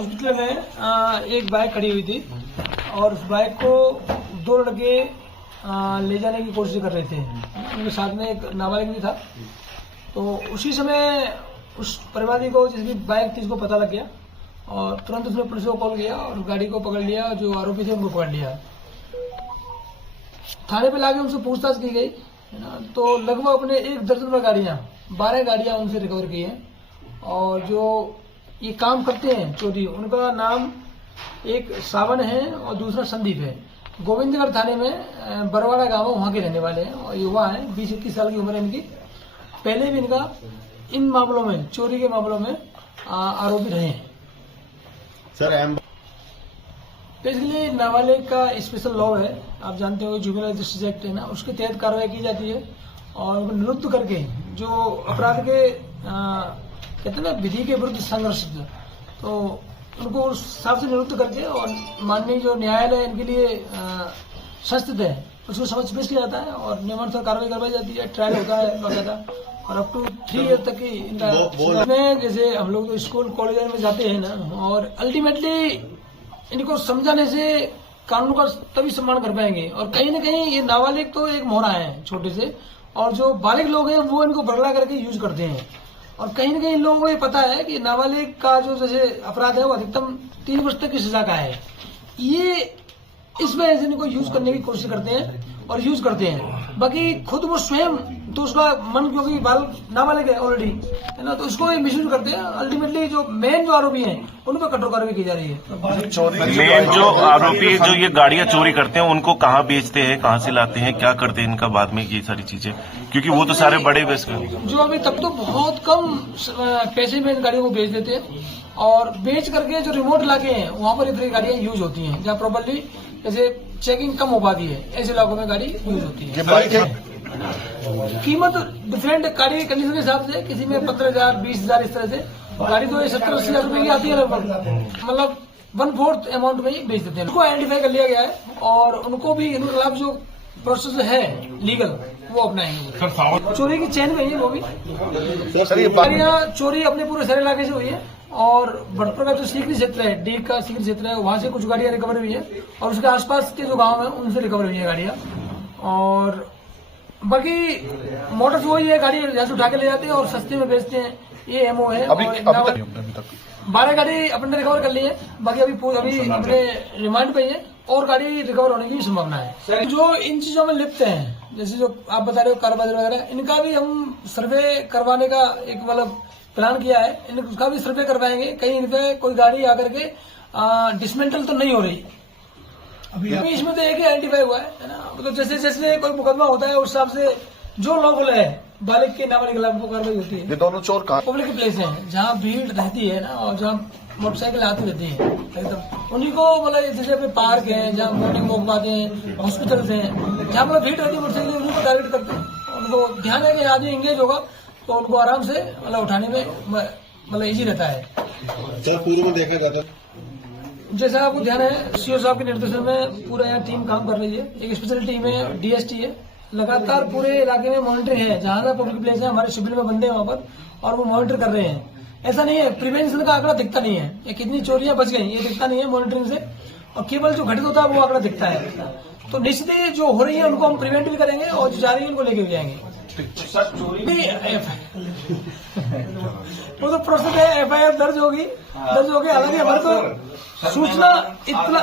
Hospital में एक bike खड़ी हुई थी और उस बाइक को दो लड़के ले जाने की कोशिश कर रहे थे। उनके साथ में एक नाबालिग भी था। तो उसी समय उस परिवादी को जिसकी बाइक थी उसको पता लग गया और तुरंत उसने पुलिस को कॉल किया और गाड़ी को पकड़ लिया। जो आरोपी थे उनको पकड़ लिया, थाने पे लाके उनसे पूछताछ की गई है ना। तो लगभग अपने 1 दर्जन में गाड़ियां 12 गाड़ियां उनसे रिकवर की हैं। और जो ये काम करते हैं चोरी, उनका नाम एक सावन है और दूसरा संदीप है। गोविंदगढ़ थाने में बरवाड़ा गांव है, वहां के रहने वाले हैं और युवा हैं। 20-21 साल की उम्र है इनकी। पहले भी इनका इन मामलों में, चोरी के मामलों में आरोपी रहे हैं। सर बेसिकली नाबालिग का स्पेशल लॉ है, आप जानते हो, जुवेनाइल जस्टिस एक्ट है ना, उसके तहत कार्रवाई की जाती है और उनको निरुद्ध करके जो अपराध के कहते हैं ना विधि के विरुद्ध संघर्ष, तो उनको उस हिसाब से निरुद्ध करके और माननीय जो न्यायालय इनके लिए संस्थित है उसको समझ पेश किया जाता है और नियमानुसार कार्रवाई करवाई जाती है। ट्रायल होता है बाकायदा और अप टू 3 ईयर तक की इनका में, जैसे हम लोग तो स्कूल कॉलेज में जाते हैं ना, और अल्टीमेटली इनको समझाने से कानून का तभी सम्मान कर पाएंगे। और कहीं न कहीं ये नाबालिग तो एक मोहरा है छोटे से, और जो बालिग लोग हैं वो इनको बरगला करके यूज करते हैं। और कहीं न कहीं इन लोगों को ये पता है कि नाबालिग का जो जैसे अपराध है वो अधिकतम 3 वर्ष तक की सजा का है। ये इस वजह से इनको यूज करने की कोशिश करते हैं और यूज करते हैं। बाकी खुद वो स्वयं तो उसका मन, क्योंकि बाल नाबालिग है ऑलरेडी है ना, तो उसको मिसयूज करते हैं। अल्टीमेटली जो मेन जो आरोपी हैं उन पर कठोर कार्रवाई की जा रही है। मेन जो आरोपी जो ये गाड़ियां चोरी करते हैं उनको कहाँ बेचते हैं, कहाँ से लाते हैं, क्या करते हैं इनका बाद में ये सारी चीजें, क्योंकि वो तो सारे बड़े बेच जो अभी तक तो बहुत कम पैसे में इन गाड़ियों को बेच देते हैं और बेच करके जो रिमोट इलाके हैं वहां पर इतनी गाड़ियां यूज होती हैं जहाँ प्रॉपर्ली जैसे चेकिंग कम हो पाती है, ऐसे इलाकों में गाड़ी यूज होती है। कीमत डिफरेंट गाड़ी कंडीशन के हिसाब से, किसी में 15,000 20,000 इस तरह से। गाड़ी तो 70-80 हजार रुपए की आती है लगभग, मतलब 1/4 अमाउंट में ही बेच देते हैं। उनको आइडेंटिफाई कर लिया गया है और उनको भी इनके खिलाफ जो प्रोसेस है लीगल वो अपनाएंगे। चोरी की चेन में ही वो भी गाड़ियां चोरी अपने पूरे शहर इलाके से हुई है और भटपुर का जो सीकरी क्षेत्र है, डी का सीकरी क्षेत्र है, वहां से कुछ गाड़ियां रिकवर हुई है और उसके आसपास के जो गांव है उनसे रिकवर हुई है गाड़ियां। और बाकी मोटर्स वही है, गाड़ी जहाँ से उठा के ले जाते हैं और सस्ते में बेचते हैं, ये एमओ है। अभी 12 गाड़ी अपने रिकवर कर ली है, बाकी अभी अपने रिमांड पे है और गाड़ी रिकवर होने की भी संभावना है। जो इन चीजों में लिप्त हैं, जैसे जो आप बता रहे हो कारोबार वगैरह, इनका भी हम सर्वे करवाने का एक मतलब प्लान किया है। इनका भी सर्वे करवाएंगे, कहीं इन पे कोई गाड़ी आकर के डिसमेंटल तो नहीं हो रही। अभी इसमें तो एक ही आइडेंटिफाई हुआ है ना, मतलब जैसे जैसे कोई मुकदमा होता है उस हिसाब से जो लॉफुल है बालिग के नाबालिग के खिलाफ वो कार्रवाई होती है। ये दोनों चोर कहाँ? पब्लिक प्लेस है जहाँ भीड़ रहती है ना और जहाँ मोटरसाइकिल आती रहती है एकदम, उन्हीं को मतलब जैसे अपने पार्क है जहाँ मॉर्निंग वॉक आते हैं, हॉस्पिटल्स हैं जहाँ मतलब भीड़ रहती है मोटरसाइकिल, उन्हीं को टारगेट करते हैं। उनको ध्यान है कि आदमी एंगेज होगा तो उनको आराम से मतलब उठाने में मतलब इजी रहता है। सर पूर्व में देखा जाता है जैसा आपको ध्यान है, सीओ साहब के निर्देशन में पूरा यहाँ टीम काम कर रही है। एक स्पेशल टीम है, डीएसटी है, लगातार पूरे इलाके में मॉनिटरिंग है। जहां पब्लिक प्लेस है हमारे शिविर में बंदे हैं वहां पर और वो मॉनिटर कर रहे हैं। ऐसा नहीं है, प्रिवेंशन का आंकड़ा दिखता नहीं है, ये कितनी चोरियां बच गई ये दिखता नहीं है मॉनिटरिंग से, और केवल जो घटित होता है वो आंकड़ा दिखता है। तो निश्चित ही जो हो रही है उनको हम प्रिवेंट भी करेंगे और जो जा रही है उनको लेके भी जाएंगे। वो तो प्रोसेस है, एफआईआर दर्ज होगी। हालांकि हमारे तो सूचना इतना